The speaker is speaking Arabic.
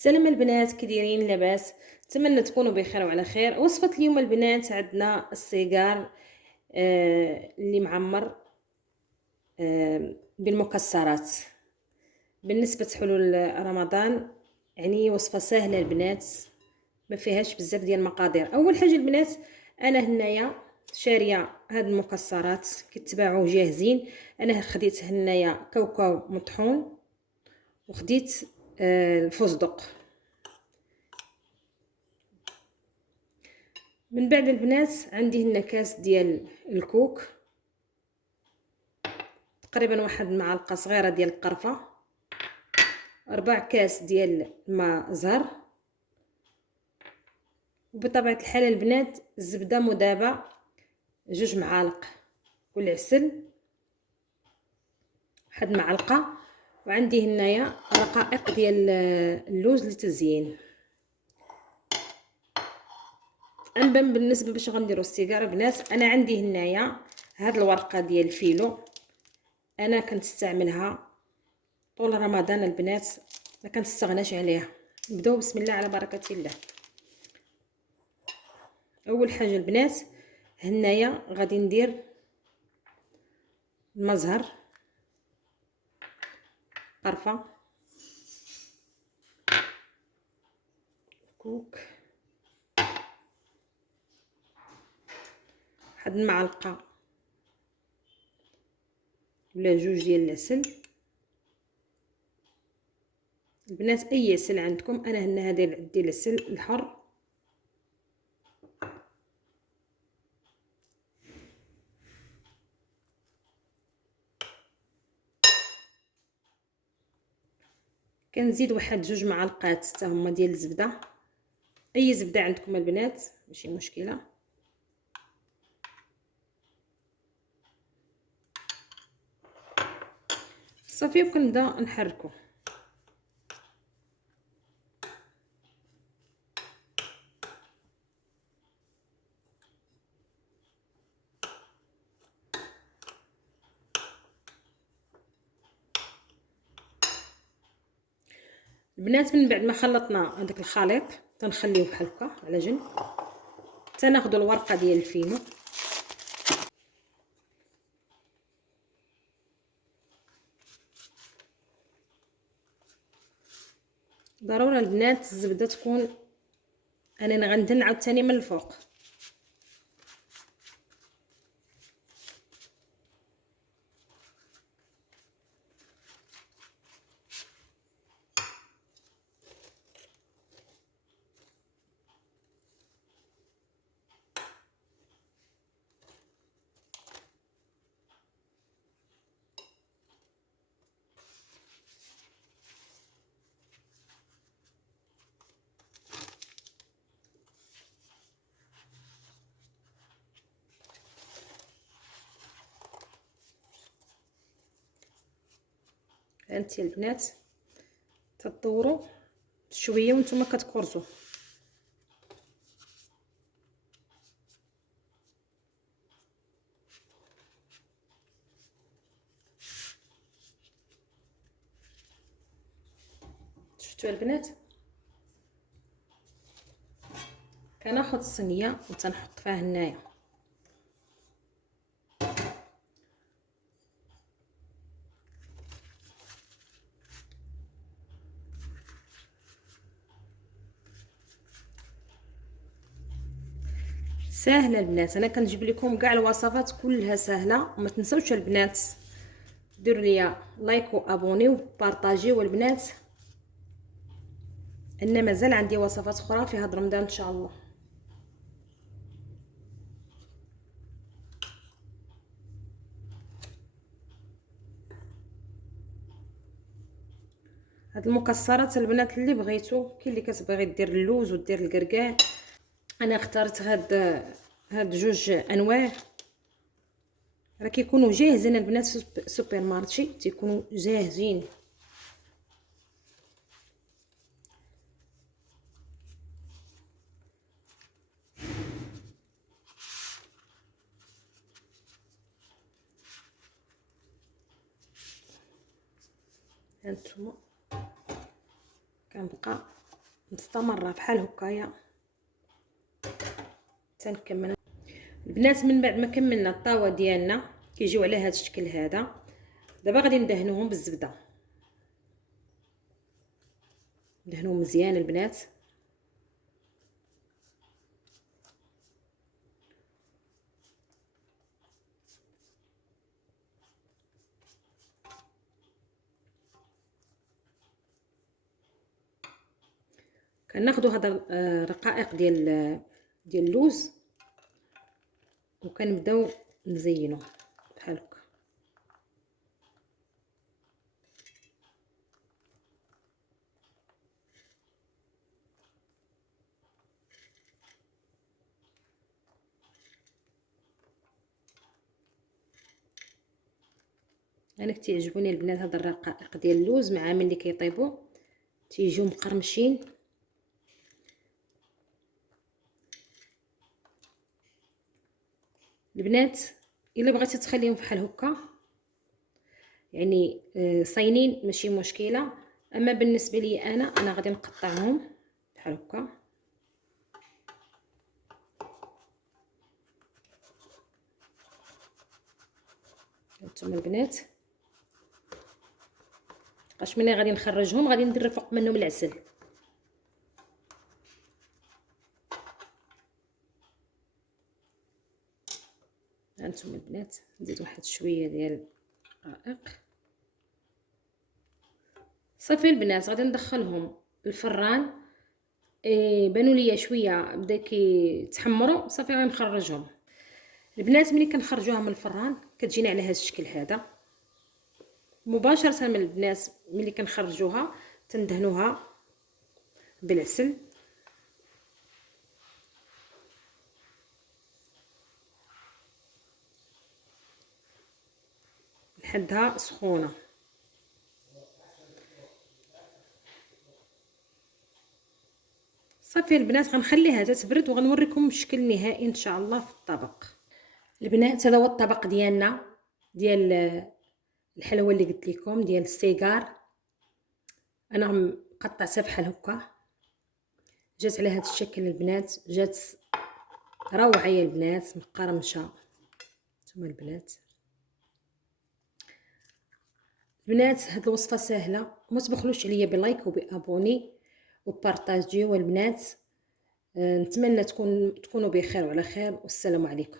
سلام البنات، كي دايرين؟ لاباس؟ نتمنى تكونوا بخير وعلى خير. وصفه اليوم البنات عندنا السيجار اللي معمر بالمكسرات. بالنسبه حلول رمضان، يعني وصفه سهله البنات، ما فيهاش بزاف ديال المقادير. اول حاجه البنات، انا هنايا شاريه هاد المكسرات كيتباعوا جاهزين. انا خديت هنايا كاوكاو مطحون، وخديت الفستق. من بعد البنات عندي هنا كاس ديال الكوك، تقريبا واحد معلقه صغيره ديال القرفه، 4 كاس ديال الماء زهر، وبطبيعه الحال البنات الزبده مذابه 2 معالق، والعسل 1 معلقه، وعندي هنايا رقائق ديال اللوز للتزيين. اما بالنسبه باش غنديروا السيجاره بنات، انا عندي هنايا هاد الورقه ديال الفيلو، انا كنستعملها طول رمضان البنات، ما كنستغناش عليها. نبداو بسم الله على بركه الله. اول حاجه البنات هنايا غادي ندير المزهر، قرفه، كوك، 1 معلقه ولا 2 ديال العسل. البنات اي عسل عندكم، انا هنا هذا عندي العسل الحر. كنزيد واحد 2 معالق حتى هما ديال الزبده، اي زبده عندكم البنات ماشي مشكله. صافي، وكنبدا نحركو. البنات من بعد ما خلطنا هذاك الخليط تنخليوه بحال هكا على جنب، تناخذوا الورقه ديال الفينو، ضروري البنات الزبده تكون، انا غندهن عاوتاني من الفوق. هانتي البنات تدوروا شويه وانتم كتكرزوا. شفتوا البنات؟ كناخذ الصينيه وتنحط فيها هنايا ساهله البنات. انا كنجيب لكم كاع الوصفات كلها ساهله. وما تنسوش البنات ديروا لي لايك وابوني وبارطاجيو البنات، ان مازال عندي وصفات اخرى في هذا رمضان ان شاء الله. هاد المكسرات البنات اللي بغيتو، كاين اللي كتبغي دير اللوز ودير الكركاع، انا اخترت هاد 2 انواع. راه كيكونوا جاهزين البنات في السوبر مارشي، تيكونوا جاهزين. هانتوما كنبقى مستمره بحال هكايا تنكمل. البنات من بعد ما كملنا الطاوه ديالنا كيجيو على هذا الشكل هذا. دابا غادي ندهنوهم بالزبده، ندهنوهم مزيان البنات. كناخذوا هذا رقائق ديال اللوز وكنبداو نزينوه بحال هكا. انا كتعجبوني البنات هاد الرقائق ديال اللوز، مع ملي كيطيبوا تيجيو مقرمشين. البنات الا بغيتي تخليهم بحال هكا يعني صاينين ماشي مشكله، اما بالنسبه لي انا غادي نقطعهم بحال هكا. هانتوما البنات باش ملي غادي نخرجهم غادي ندير فوق منهم العسل. هانتوما البنات نزيد واحد شويه ديال الرقائق صافي. البنات غادي ندخلهم الفران، بانوا ليا شويه بدا كيتحمروا صافي غنخرجهم. البنات ملي كنخرجوها من الفران كتجينا على هذا الشكل هذا مباشره. من البنات ملي كنخرجوها تندهنوها بالعسل لحدها سخونه. صافي البنات غنخليها تتبرد وغنوريكم الشكل النهائي ان شاء الله في الطبق. البنات هذا هو الطبق ديالنا ديال الحلوه اللي قلت لكم ديال السيجار. انا مقطعتها بحال هكا، جات على هذا الشكل البنات، جات روعه يا البنات مقرمشه. نتوما البنات هاد الوصفه سهله، وما تبخلوش عليا بلايك وبابوني وبارطاجيو البنات. نتمنى تكونوا بخير وعلى خير، والسلام عليكم.